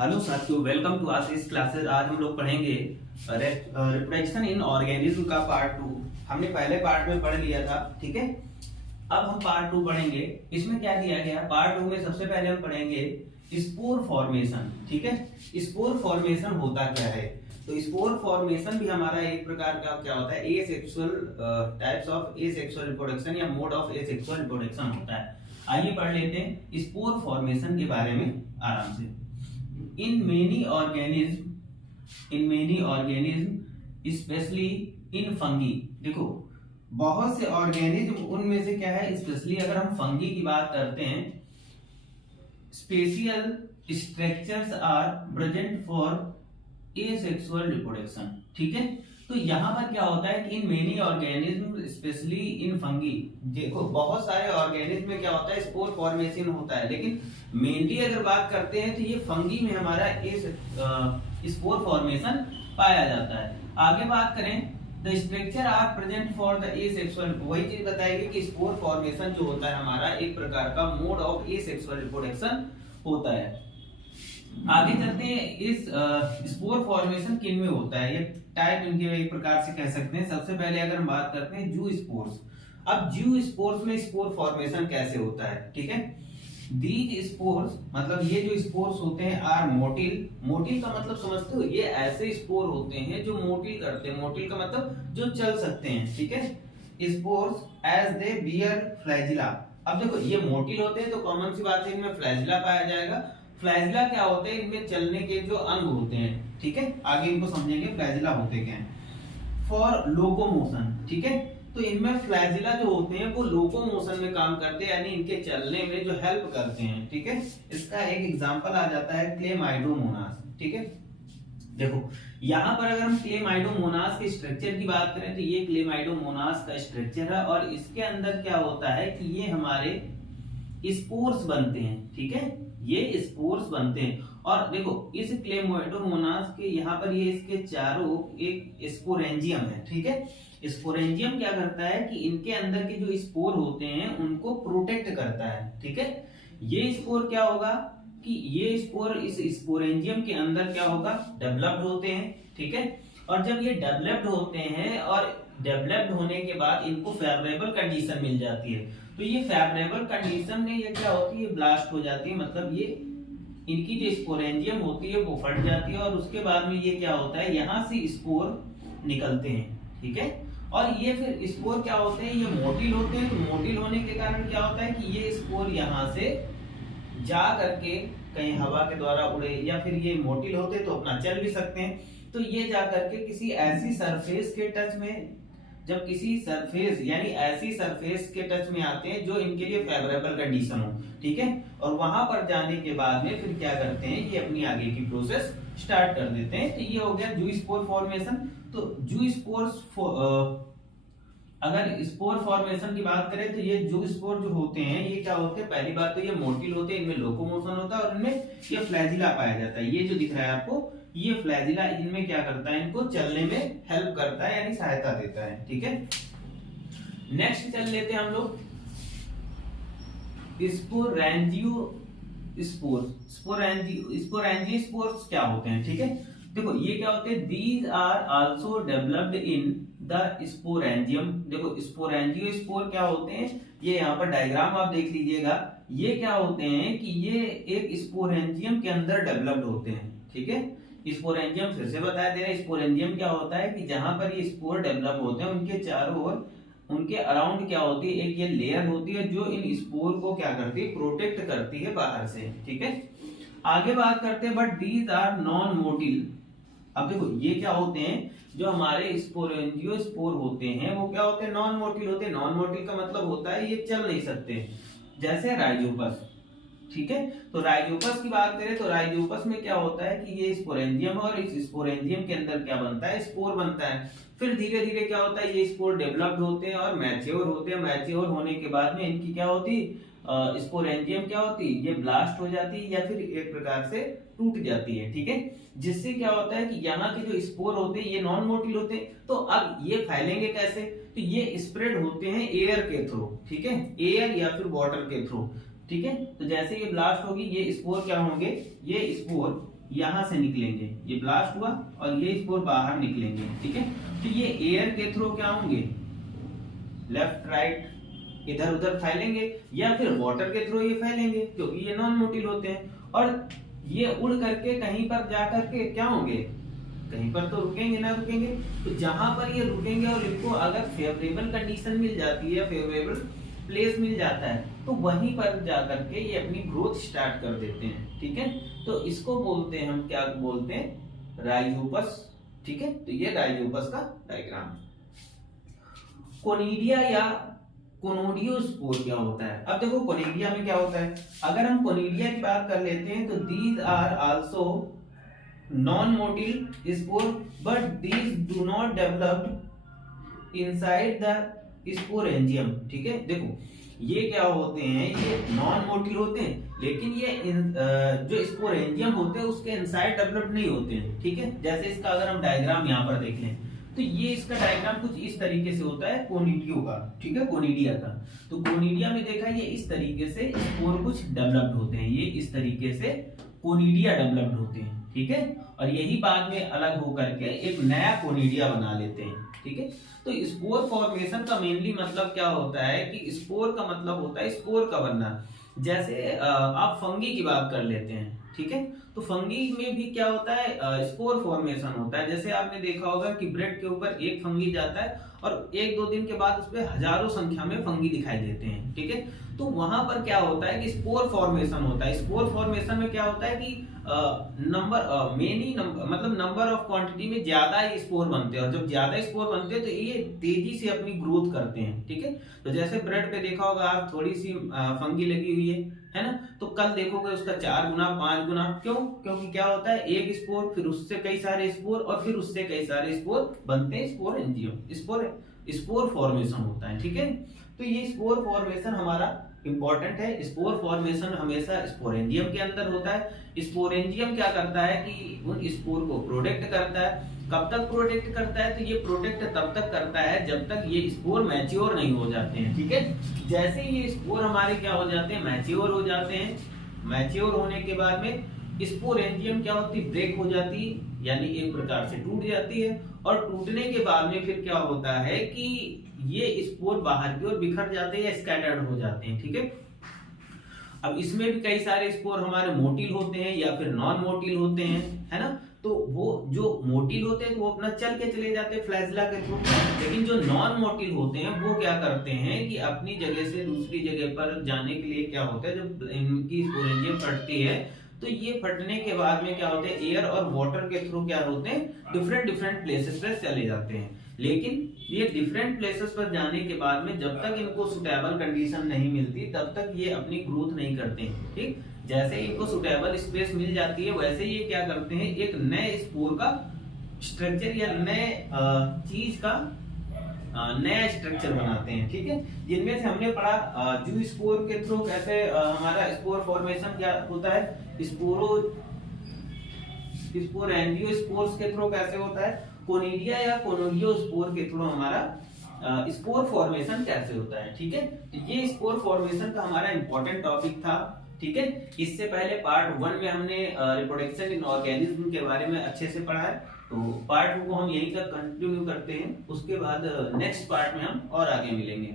Hello साथियों, welcome to Ashish classes. आज हम लोग पढ़ेंगे रिप्रोडक्शन इन ऑर्गेनिज्म का पार्ट 2। हमने पहले पार्ट में पढ़ लिया था, ठीक है। अब हम पार्ट 2 पढ़ेंगे। इसमें क्या दिया गया पार्ट 2 में? सबसे पहले हम पढ़ेंगे स्पोर फॉर्मेशन, ठीक है। स्पोर फॉर्मेशन होता क्या है? तो स्पोर फॉर्मेशन भी हमारा एक प्रकार का क्या होता है, asexual types of asexual reproduction या मोड ऑफ एसेक्सुअल रिप्रोडक्शन होता है। आइए पढ़ लेते हैं स्पोर फॉर्मेशन के बारे में आराम से। In many organism specially in fungi, देखो बहुत से ऑर्गेनिज्म, उनमें से क्या है, स्पेशली अगर हम फंगी की बात करते हैं, special structures are present for asexual reproduction, ठीक है। तो यहाँ पर क्या होता है कि in many organism specially in fungi, देखो बहुत सारे ऑर्गेनिज्म में क्या होता है, स्पोर फॉर्मेशन होता है, लेकिन मेनली अगर बात करते हैं तो ये फंगी में हमारा स्पोर फॉर्मेशन पाया जाता है। आगे बात करें, the structure are present for the asexual, वही चीज बताएगी कि स्पोर फॉर्मेशन जो होता है हमारा एक प्रकार का मोड ऑफ एसेक्सुअल रिप्रोडक्शन होता है। आगे चलते हैं, इस स्पोर फॉर्मेशन किन में होता है, ये टाइप इनके एक प्रकार से कह सकते हैं। सबसे पहले अगर हम बात करते हैं जू स्पोर्स। अब जू स्पोर्स में स्पोर फॉर्मेशन कैसे होता है, ठीक है। दीज स्पोर्स, मतलब ये जो स्पोर्स होते हैं, आर मोटिल। मोटिल का मतलब समझते हो, ये ऐसे स्पोर होते हैं जो मोटिल करते हैं। मोटिल का मतलब जो चल सकते हैं, ठीक है। Spores as they bear flagella. अब देखो ये मोटिल होते हैं तो कॉमन सी बात है, इनमें फ्लैजिला पाया जाएगा। फ्लैजिला क्या होते हैं, इनमें चलने के जो अंग होते हैं, ठीक है। आगे इनको समझेंगे फ्लैजिला होते क्या हैं। फॉर लोकोमोशन, ठीक है। तो इनमें फ्लैजिला जो होते हैं वो लोकोमोशन में काम करते हैं, यानी इनके चलने में जो हेल्प करते हैं, ठीक है। इसका एक एग्जांपल आ जाता है क्लेमाइडोमोनास, ठीक है। देखो यहाँ पर अगर हम क्लेमाइडोमोनास के स्ट्रक्चर की बात करें तो ये क्लेमाइडोमोनास का स्ट्रक्चर है, और इसके अंदर क्या होता है कि ये हमारे स्पोर्स बनते हैं, ठीक है। ये स्पोर्स बनते हैं, और देखो इस क्लेमाइडोमोनास के यहाँ पर ये इसके चारों एक स्पोरेंजियम है, ठीक है। स्पोरेंजियम क्या करता है कि इनके अंदर के जो स्पोर होते हैं उनको प्रोटेक्ट करता है, ठीक है। ये स्पोर क्या होगा कि ये स्पोर इस स्पोरेंजियम के अंदर क्या होगा, डेवलप्ड होते हैं, ठीक है। और जब ये डेवलप्ड होते हैं और डेवलप्ड होने के बाद इनको फेवरेबल कंडीशन मिल जाती है, तो ये फेवरेबल कंडीशन में ये क्या होती है, ब्लास्ट हो जाती है, मतलब ये इनकी जो स्पोरेंजियम होती है वो फट जाती है, और उसके बाद में ये क्या होता है, यहाँ से स्पोर निकलते हैं, ठीक है। और ये फिर स्पोर क्या होते हैं, ये मोटिल होते हैं। तो मोटिल होने के कारण क्या होता है कि ये स्पोर यहाँ से जा करके कहीं हवा के द्वारा उड़े, या फिर ये मोटिल होते तो अपना चल भी सकते हैं, तो ये जा करके किसी ऐसी सरफेस के टच में, जब किसी सरफेस यानी ऐसी सरफेस के टच में आते हैं जो इनके लिए फेवरेबल कंडीशन हो, ठीक है। और वहां पर जाने के बाद में फिर क्या करते हैं, ये अपनी आगे की प्रोसेस स्टार्ट कर देते हैं। तो ये हो गया जू स्पोर फॉर्मेशन। तो जू स्पोर्स, अगर स्पोर फॉर्मेशन की बात करें तो ये जू स्पोर जो होते हैं ये क्या होते हैं, पहली बात तो ये मोटिल होते हैं, इनमें लोकोमोशन होता है, और इनमें ये फ्लैजिला पाया जाता है। ये जो दिख रहा है आपको, ये फ्लैजिला इनमें क्या करता है, इनको चलने में हेल्प करता है, यानी सहायता देता है, ठीक है। नेक्स्ट चल लेते हैं हम लोग स्पोरेंजियोस्पोर्स क्या होते हैं, ठीक है। देखो ये क्या होते हैं, these are also developed in the sporangium. देखो स्पोरेंजियोस्पोर क्या होते हैं, ये यहाँ पर डायग्राम आप देख लीजिएगा। ये क्या होते हैं कि ये एक स्पोरेंजियम के अंदर डेवलप्ड होते हैं, ठीक है। स्पोरेंजियम फिर से बता दे रहे हैं, स्पोरेंजियम क्या होता है कि जहां पर ये स्पोर डेवलप होते हैं उनके चारों ओर, उनके अराउंड क्या होती है, एक ये लेयर होती है जो इन स्पोर को क्या करती है, प्रोटेक्ट करती है बाहर से, ठीक है। आगे बात करते हैं, बट दीज आर नॉन मोटिल। अब देखो ये क्या होते हैं, जो हमारे स्पोरेंजियोस्पोर होते हैं वो क्या होते हैं, नॉन मोटिल होते हैं। नॉन मोटिल का मतलब होता है ये चल नहीं सकते, जैसे राइजोपस, ठीक है। तो राइजोपस की बात करें तो राइजोपस में क्या होता है कि ये स्पोरेंजियम, और इस स्पोरेंजियम के अंदर क्या बनता है, स्पोर बनता है। फिर धीरे धीरे क्या होता है, ये स्पोर डेवलप्ड होते हैं और मैच्योर होते हैं। मैच्योर होने के बाद में इनकी क्या होती, स्पोरेंजियम क्या होती, ये ब्लास्ट हो जाती है, या फिर एक प्रकार से टूट जाती है, ठीक है। जिससे क्या होता है कि यहाँ के जो स्पोर होते हैं ये नॉन मोटिल होते हैं। तो अब ये फैलेंगे कैसे, तो ये स्प्रेड होते हैं एयर के थ्रू, ठीक है, एयर या फिर वाटर के थ्रू, ठीक है। तो जैसे ये ब्लास्ट होगी, ये स्पोर क्या होंगे, ये स्पोर यहां से निकलेंगे, ये ब्लास्ट हुआ और ये स्पोर बाहर निकलेंगे, ठीक है। तो ये एयर के थ्रू क्या होंगे, लेफ्ट राइट इधर उधर फैलेंगे, या फिर वाटर के थ्रू ये फैलेंगे क्योंकि ये नॉन मोटिल होते हैं, और ये उड़ करके कहीं पर जा करके क्या होंगे, कहीं पर तो रुकेंगे ना रुकेंगे। तो जहां पर ये रुकेंगे और इनको अगर फेवरेबल कंडीशन मिल जाती है, फेवरेबल प्लेस मिल जाता है, तो वहीं पर जा करके ये अपनी ग्रोथ स्टार्ट कर देते हैं, ठीक है। तो इसको बोलते हैं हम, क्या बोलते हैं, राइजोपस, ठीक है। तो ये राइजोपस का डायग्राम है। कोनिडिया या कोनोडियोस्पोर क्या होता है। अब देखो कोनिडिया में क्या होता है, अगर हम कोनिडिया की बात कर लेते हैं तो these are also non motile spore but these do not developed inside the sporangium, ठीक है। देखो ये क्या होते हैं, ये नॉन मोटिल होते हैं, लेकिन ये जो स्पोरेंजियम होते हैं उसके इनसाइड डेवलप नहीं होते हैं, ठीक है। जैसे इसका अगर हम डायग्राम यहाँ पर देख लें तो ये इसका डायग्राम कुछ इस तरीके से होता है कोनिडियो का, ठीक है, कोनिडिया का। तो कोनिडिया में देखा ये इस तरीके से स्पोर कुछ डेवलप्ड होते हैं, ये इस तरीके से कोनिडिया डेवलप्ड होते हैं, ठीक है। और यही बाद में अलग होकर के एक नया कोनिडिया बना लेते हैं, ठीक है। तो स्पोर फॉर्मेशन का मेनली मतलब क्या होता है कि स्पोर का मतलब होता है स्पोर का बनना। जैसे आप फंगी की बात कर लेते हैं, ठीक है। तो फंगी में भी क्या होता है, स्पोर फॉर्मेशन होता है। जैसे आपने देखा होगा कि ब्रेड के ऊपर एक फंगी जाता है और एक दो दिन के बाद उस पर हजारों संख्या में फंगी दिखाई देते हैं, ठीक है। तो वहां पर क्या होता है कि स्पोर फॉर्मेशन होता है। स्पोर फॉर्मेशन में क्या होता है कि मतलब नंबर ऑफ क्वांटिटी में ज्यादा ही स्पोर बनते हैं, और जब ज्यादा स्पोर बनते हैं तो ये तेजी से अपनी ग्रोथ करते हैं, ठीक है। तो जैसे ब्रेड पे देखा होगा आप, थोड़ी सी फंगी लगी हुई है ना, तो कल देखोगे उसका 4 गुना 5 गुना, क्यों, क्योंकि क्या होता है, एक स्पोर फिर उससे कई सारे स्पोर और फिर उससे कई सारे स्पोर बनते हैं, स्पोर स्पोर फॉर्मेशन होता है, ठीक है। तो ये स्पोर फॉर्मेशन हमारा इंपॉर्टेंट है। स्पोर फॉर्मेशन हमेशा स्पोरेंजियम के अंदर होता है। स्पोरेंजियम क्या करता है कि उन स्पोर को प्रोटेक्ट करता है। कब तक प्रोटेक्ट करता है, तो ये प्रोटेक्ट तब तक करता है जब तक ये स्पोर मैच्योर नहीं हो जाते हैं, ठीक है। जैसे ये स्पोर हमारे क्या हो जाते हैं, मैच्योर हो जाते हैं। मैच्योर होने के बाद में स्पोरेंजियम क्या होती है, ब्रेक हो जाती है, यानी एक प्रकार से टूट जाती है। और टूटने के बाद में फिर क्या होता है कि ये स्पोर बाहर की ओर बिखर जाते हैं या स्कैटर्ड हो जाते हैं, ठीक है। अब इसमें भी कई सारे स्पोर हमारे मोटिल होते हैं या फिर नॉन मोटिल होते हैं, है ना। तो वो जो मोटिल होते हैं तो वो अपना चल के चले जाते हैं फ्लैजिला के थ्रू, लेकिन जो नॉन मोटिल होते हैं वो क्या करते हैं कि अपनी जगह से दूसरी जगह पर जाने के लिए क्या होता है, जब इनकी स्पोरेंजियम फटती है तो ये फटने के बाद में क्या होता है, एयर और वाटर के थ्रू क्या होते हैं, डिफरेंट प्लेसेस पे चले जाते हैं। लेकिन ये डिफरेंट प्लेसेस पर जाने के बाद में जब तक इनको सुटेबल कंडीशन नहीं मिलती तब तक ये अपनी ग्रोथ नहीं करते हैं, ठीक। जैसे इनको सुटेबल स्पेस मिल जाती है वैसे ये क्या करते हैं, एक नए स्पोर का स्ट्रक्चर या नए चीज का नया स्ट्रक्चर बनाते हैं, ठीक है। जिनमें से हमने पढ़ा जू स्पोर के थ्रू कैसे हमारा स्पोर फॉर्मेशन क्या होता है, स्पोरेंजियोस्पोर्स के थ्रू कैसे होता है, कोनिडिया या कोनोडियोस्पोर के थ्रू हमारा स्पोर फॉर्मेशन कैसे होता है, ठीक है। तो ये स्पोर फॉर्मेशन का हमारा इंपॉर्टेंट टॉपिक था, ठीक है। इससे पहले पार्ट 1 में हमने रिप्रोडक्शन इन ऑर्गेनिज्म के बारे में अच्छे से पढ़ा है। तो पार्ट 2 को हम यहीं तक कंटिन्यू करते हैं, उसके बाद नेक्स्ट पार्ट में हम और आगे मिलेंगे।